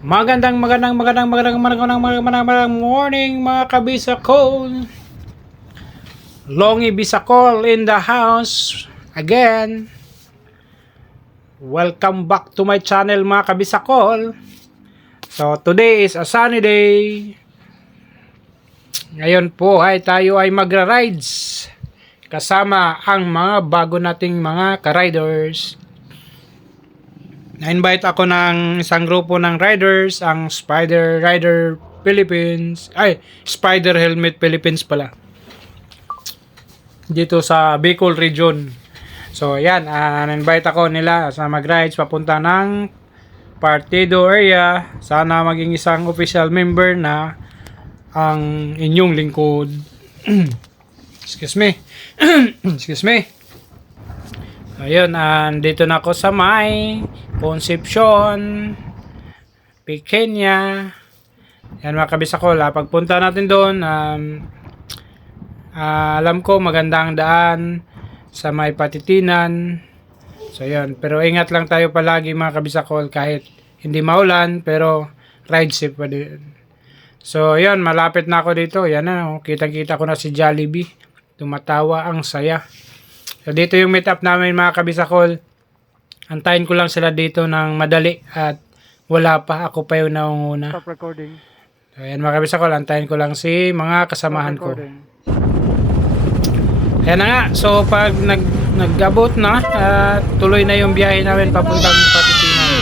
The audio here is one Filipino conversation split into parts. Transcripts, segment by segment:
Magandang morning mga kabisakol. Longy Bisakol in the house again. Welcome back to my channel mga kabisakol. So today is a sunny day. Ngayon po ay tayo ay magra-rides kasama ang mga bago nating mga ka-riders. Na-invite ako ng isang grupo ng riders, ang Spider Rider Philippines, Spider Helmet Philippines pala. Dito sa Bicol region. So, ayan, na-invite ako nila sa mag-rides papunta ng Partido area. Sana maging isang official member na ang inyong lingkod. Excuse me. Excuse me. Ayun, dito na ako sa may Concepcion, Pequeña. Yan mga kabisakol, pagpunta natin doon, alam ko magandang daan sa may Patitinan. So yun, pero ingat lang tayo palagi mga kabisakol kahit hindi maulan, pero ride safe pa din. So yun, malapit na ako dito. Yan na, kitang-kita ko na si Jollibee. Tumatawa, ang saya. So dito yung meet up namin mga kabisakol. Antayin ko lang sila dito ng madali at wala pa, ako pa yung naunguna. Stop recording. So ayan mga kabisakol, antayin ko lang si mga kasamahan ko. Ayan na nga, so pag nag-abot na, tuloy na yung biyahe namin papuntang Patitinan.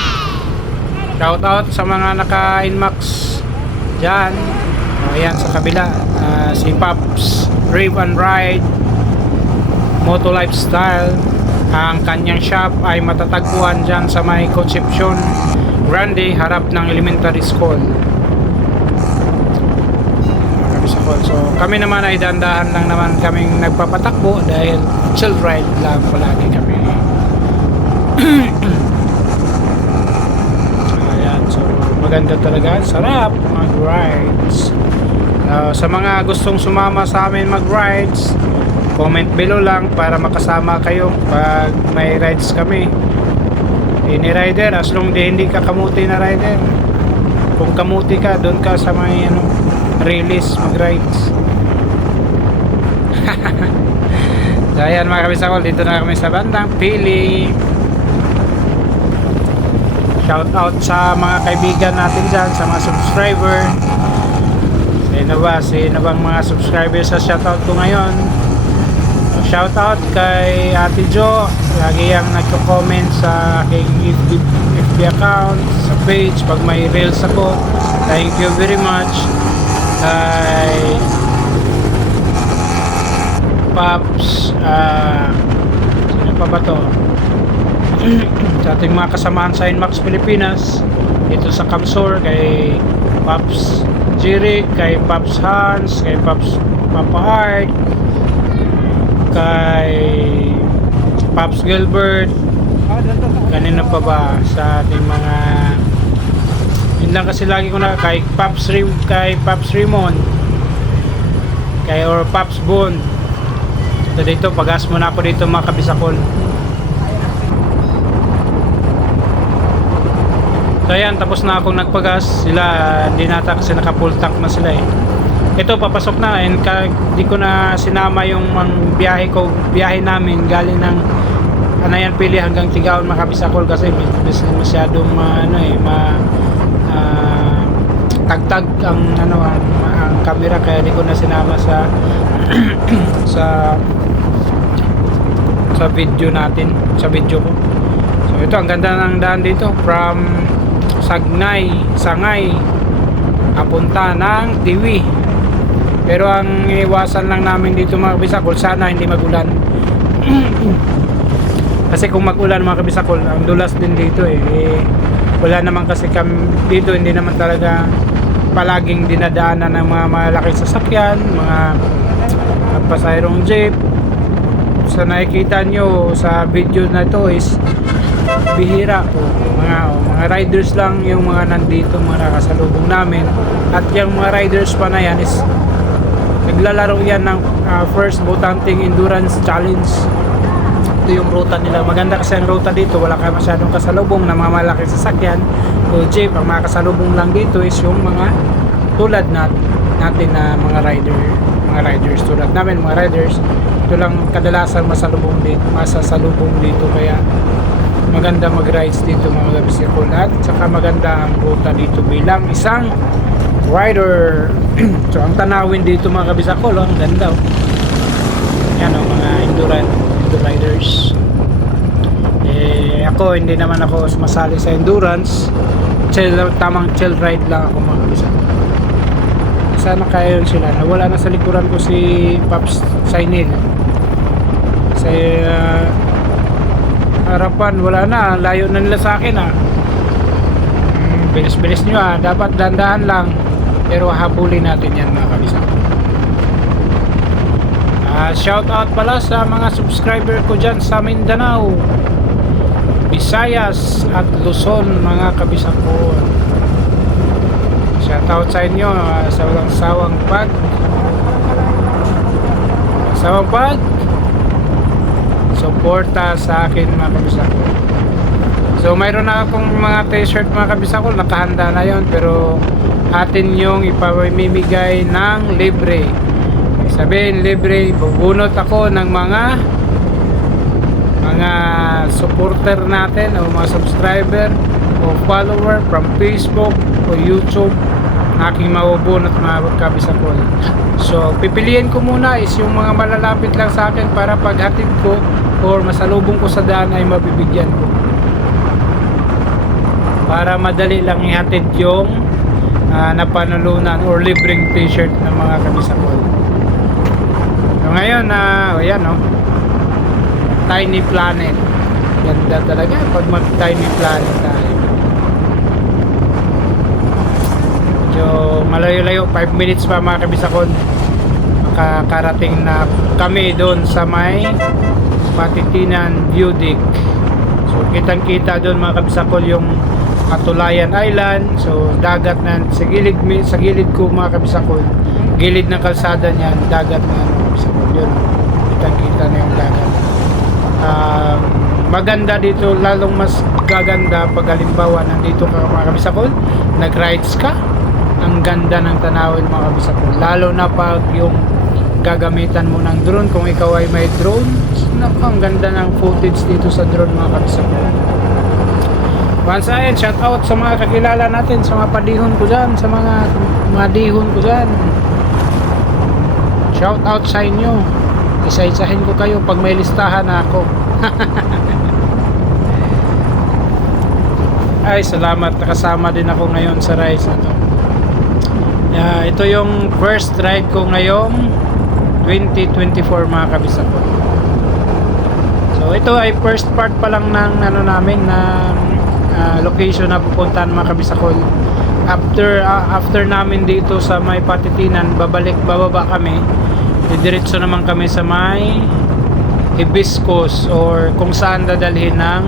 Shout out sa mga naka-Inmax dyan. Ayan sa kabila, si Pops Rave and Ride Moto Lifestyle. Ang kanyang shop ay matatagpuan dyan sa may Concepcion Grande, harap ng elementary school. So kami naman ay dandahan lang naman kaming nagpapatakbo dahil chill ride lang palagi kami. Ayan, so maganda talaga, sarap mag-rides. Sa mga gustong sumama sa amin mag-rides, comment below lang para makasama kayo pag may rides kami. Any rider, as long hindi ka kamuti na rider. Kung kamuti ka, doon ka sa may release mag-rides. So ayan mga kabisakol, dito na kami sa bandang Pili. Shout out sa mga kaibigan natin dyan, sa mga subscriber. Sino bang mga subscriber sa shoutout ko ngayon? Shoutout kay Ate Jo, lagi yang nagko-comment sa aking FB account, sa page pag may reels ako. Thank you very much. Kay Pops, sino pa ba to? Sa ating mga kasamahan sa Inmax Pilipinas dito sa Camsor, kay Pops Jirik, kay Pops Hans, kay Pops Papa Art, kay Pops Gilbert, kanina pa ba sa ating mga yun lang kasi lagi ko na kay Pops Raymond, kay or Pops Bond. So dito pagas muna ako dito mga kabisakol. So ayan, tapos na akong nagpagas. Sila hindi nata kasi naka full tank na sila eh. Ito papasok na, and di ko na sinama yung biyahe namin galing ng Anayan Pili hanggang Tigaon mga kabisakol kasi masyadong tagtag ang ang camera, kaya di ko na sinama sa sa video natin, sa video ko. So ito, ang ganda ng daan dito from Sangay papunta ng Tiwi. Pero ang iwasan lang namin dito mga kabisakol, sana hindi magulan. Kasi kung magulan mga kabisakol, ang dulas din dito wala naman kasi dito, hindi naman talaga palaging dinadaanan ng mga malaking sasakyan, mga pasahirong jeep. Sa nakikita nyo sa video na ito is bihira po, mga riders lang yung mga nandito, mga nakasalubong namin. At yung mga riders pa na yan is naglalaro yan ng First Boat Hunting Endurance Challenge. Ito yung ruta nila. Maganda kasi ang ruta dito, wala kayo masyadong kasalubong na mga malaking sasakyan. o jeep. Ang mga kasalubong lang dito is yung mga tulad natin na mga riders tulad namin, mga riders. Ito lang kadalasan masasalubong dito, kaya maganda mag-rides dito mga kabisikol, at saka maganda ang ruta dito bilang isang rider. So ang tanawin dito mga kabisakol, ang ganda. Yan o, mga endurance riders. Ako hindi naman ako sumasali sa endurance, tamang chill ride lang ako mga kabisakol. Sana kaya yun sila. Nawala na sa likuran ko si Pops Sainil. Sa harapan wala na, layo na nila sa akin bilis-bilis nyo dapat dandahan lang, pero habulin natin yan mga kabisakol. Shout out pala sa mga subscriber ko dyan sa Mindanao, Visayas at Luzon mga kabisakol. Shout out sa inyo sa walang sawang suporta sa akin mga kabisakol. So mayroon na akong mga t-shirt mga kabisakol, nakahanda na yon, pero atin yung ipamimigay ng libre. Sabihin libre, bubunot ako ng mga supporter natin o mga subscriber o follower from Facebook o YouTube, aking mabubunot mga kabisakol. So pipiliin ko muna is yung mga malalapit lang sa akin, para paghatid ko or masalubong ko sa daan ay mabibigyan ko, para madali lang ihatid yung napanulunan or libreng t-shirt ng mga kabisakol. So ngayon ayan Tiny Planet, ganda talaga pag mag Tiny Planet tayo. So malayo-layo, 5 minutes pa mga kabisakol, makakarating na kami doon sa may Patitinan View Deck. So kitang kita doon mga kabisakol yung Atulayan Island. So dagat na sa gilid ko mga kabisakol, gilid ng kalsada niyan, dagat na mga kabisakol. Yun, kitang kita na yung dagat. Maganda dito, lalong mas gaganda pag halimbawa nandito ka mga kabisakol, nag-rides ka, ang ganda ng tanawin mga kabisakol, lalo na pag yung gagamitan mo ng drone, kung ikaw ay may drone. Naku, ang ganda ng footage dito sa drone mga kabisakol. Once again, shout out sa mga kakilala natin, sa mga padihon ko dyan, sa mga dihon ko dyan. Shout out sa inyo, isa-isahin ko kayo pag may listahan na ako. Ay salamat, nakasama din ako ngayon sa rides na to. Ito yung first ride ko ngayong 2024 mga kabisakol. So ito ay first part pa lang ng namin na location na pupuntahan mga kabisakol. After namin dito sa may Patitinan, bababa kami, didiretso naman kami sa may Hibiscus, or kung saan dadalhin ng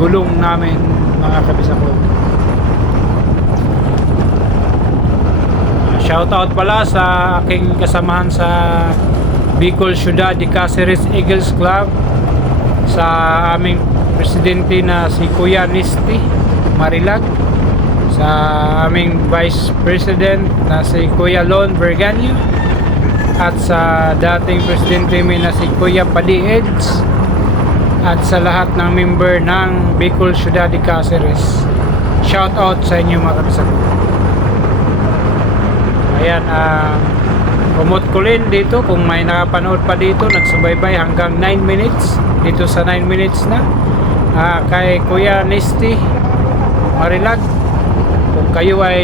gulong namin mga kabisakol. Shout out pala sa aking kasamahan sa Bicol Ciudad de Caceres Eagles Club, sa aming presidente na si Kuya Nisti Marilag, sa aming vice president na si Kuya Lon Verganio, at sa dating presidente mi na si Kuya Padi Eds, at sa lahat ng member ng Bicol Ciudad de Caceres. Shout out sa inyo mga kabisakol. Ayan, promote ko rin dito kung may nakapanood pa dito, nagsubaybay hanggang 9 minutes, dito sa 9 minutes na, kay Kuya Nisti Marilag. Kung kayo ay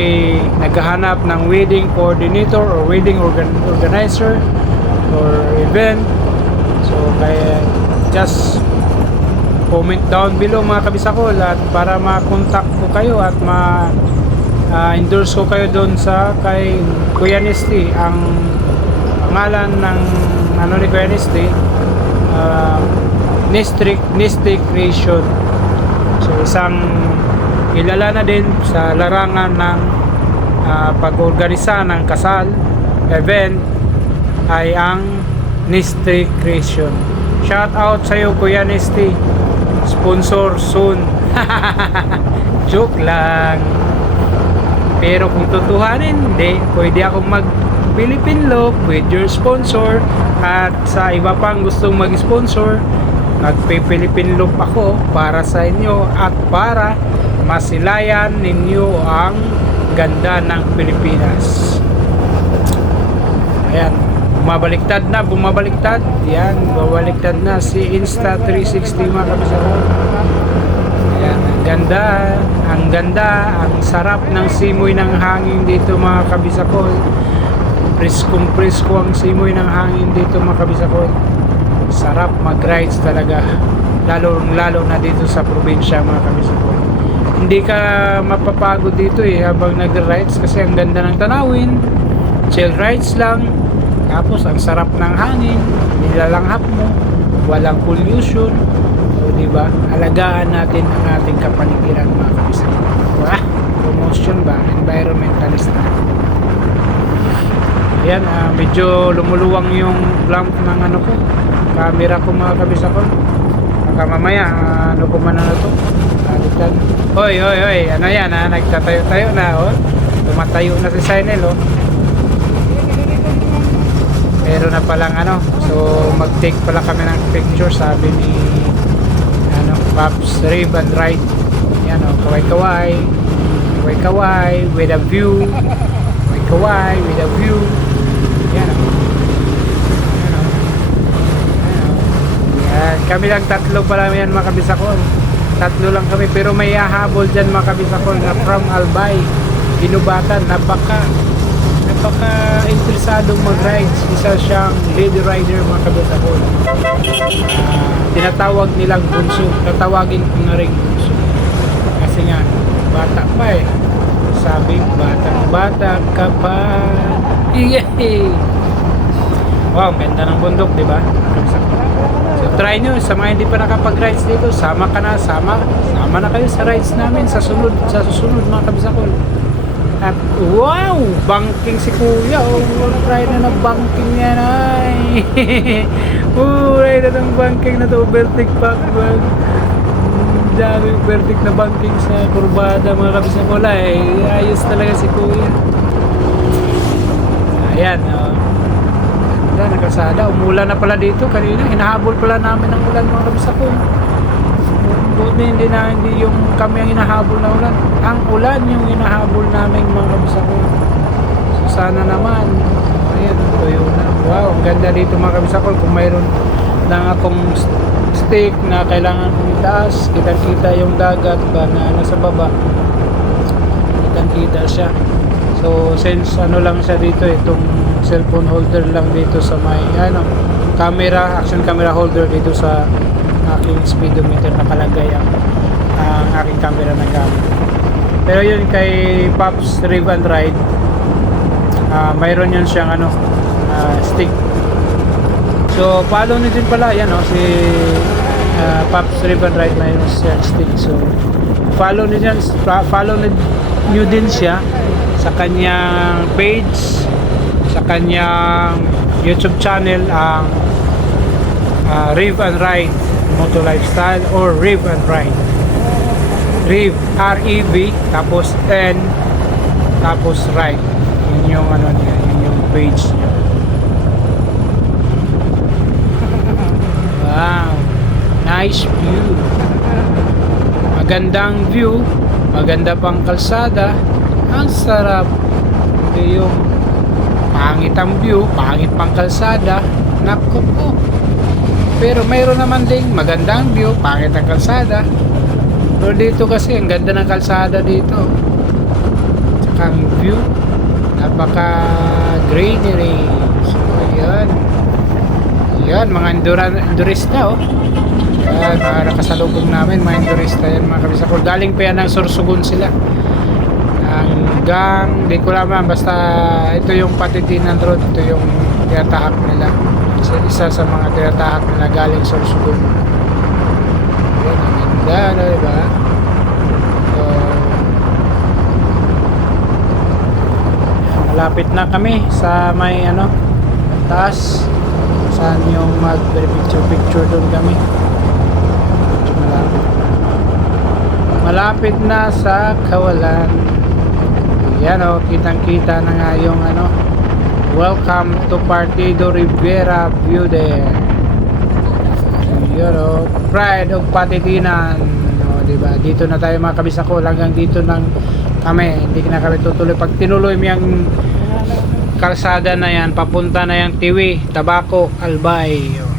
naghahanap ng wedding coordinator or wedding organizer or event, so kaya just comment down below mga kabisakol, at para ma-contact ko kayo at endorse ko kayo doon sa kay Kuya Nisti. Ang pangalan ng ni Kuya Nisti, Nisti Creation. So isang kilala na din sa larangan ng pag-organisa ng kasal event ay ang Nisti Creation. Shout out sa iyo Kuya Nisti, sponsor soon. Joke lang. Pero kung tutuhanin, hindi. Pwede akong mag Philippine Loop with your sponsor. At sa iba pang gustong mag-sponsor, magpe-Philippine Loop ako para sa inyo at para masilayan ninyo ang ganda ng Pilipinas. Ayan, bumabaliktad. Yan, bumabaliktad na si Insta360 mga kabisakol. Ayan, ang ganda, ang sarap ng simoy ng hangin dito mga kabisakol. Presko ang simoy ng hangin dito mga kabisakol. Sarap mag-rides talaga, lalo na dito sa probinsya mga kabisakol. Hindi ka mapapagod dito habang nag-rides kasi ang ganda ng tanawin. Chill rides lang, tapos ang sarap ng hangin, nilalanghap mo, walang pollution. O diba, alagaan natin ang ating kapaligiran mga kabisakol. Promotion ba? Environmentalist na. Ayan, medyo lumuluwang yung lamp ng camera ko mga kabisakol. Baka mamaya, ko man to. Baliktad. Hoy, ano yan nagtatayo-tayo na, tumatayo na si Sinel, Pero na palang so mag-take pala kami ng picture, sabi ni Pops Rave and Ride. Yan kaway with a view. Kaway with a view. Yan yan, kami lang tatlo pala yan mga kabisakol. Tatlo lang kami, pero may hahabol dyan mga kabisakol na from Albay, Ginubatan. Napaka interesadong mag-rides. Isa siyang lady rider mga kabisakol. Tinatawag nilang bunso, tatawagin ko na rin bunso kasi nga bata pa sabi, bata ka pa. Yay! Wow, ganda ng bundok, di ba? So try nyo, sa mga hindi pa nakapag-rides dito, sama na kayo sa rides namin sa susunod mga kabisakol. At wow, banking si Kuya. Try na ng banking yan ay. Try na ng banking na to, overtake pa. Dami overtake na banking sa kurbada mga kabisakol. Ayos talaga si Kuya. Ayan, nakasada. Umulan na pala dito kanina. Hinahabol pala namin ang ulan mga kabisakol. Buti hindi yung kami ang hinahabol na ulan. Ang ulan yung hinahabol namin mga kabisakol. So sana naman. Ayan, tuyo na. Wow, ang ganda dito mga kabisakol. Kung mayroon lang akong stick na kailangan kong itaas, kitang-kita yung dagat ba na nasa baba. Kitang-kita siya. So since lang siya dito, itong cellphone holder lang dito sa may camera, action camera holder dito sa aking speedometer nakalagay ang aking camera na gamit. Pero yun kay Pops Rave and Ride, mayroon yun siyang stick. So follow nyo din pala yan si Pops Rave and Ride, mayroon siyang stick. So follow nyo din siya sa kanyang page, sa kanyang YouTube channel, ang Rave and Ride Moto Lifestyle or Rave and Ride. Rave, R-E-V, tapos N, tapos Ride. Yun yung niya, yun yung page niya. Wow, nice view. Magandang view, maganda pang kalsada, ang sarap. Ito yung pangit ang view, pangit pang kalsada, naku po. Pero mayroon naman ding magandang view, pangit ang kalsada. Pero dito kasi ang ganda ng kalsada dito. Tsaka ang view, napaka greenery. So ayan, mga endurista yan, mga nakasalubong namin, mga endurista yan mga kabisakol. Galing pa yan ng Sorsogon sila, hanggang di ko laman, basta ito yung Patitinan Road, ito yung tinatahak nila, isa sa mga tinatahak nila galing Sorsogon. Yan, ang ganda, diba? So malapit na kami sa may taas, saan yung mag picture doon kami. Malapit na. malapit na sa Kawalan. Yan o, kitang-kita na nga yung ano, welcome to Partido Rivera View there. Yan o, Pride of Patitinan. O, diba? Dito na tayo mga kabisakol, hanggang dito nang kami, hindi na kami tutuloy. Pag tinuloy mo yung kalsada na yan, papunta na yung Tiwi, Tabaco, Albay. O,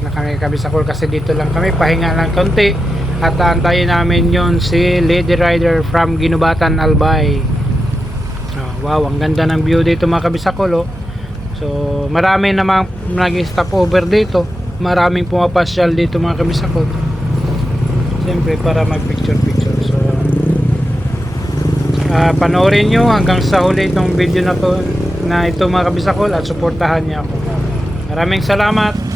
na kami kabisakol kasi dito lang kami, pahinga lang konti at aantayin namin yon si Lady Rider from Ginubatan, Albay. Oh, wow, ang ganda ng view dito mga kabisakol. Oh. So marami namang nag-stop over dito, maraming pumapasyal dito mga kabisakol, siyempre para mag picture. So panoorin nyo hanggang sa huli itong video na to, na ito mga kabisakol, at suportahan niyo ako. Maraming salamat.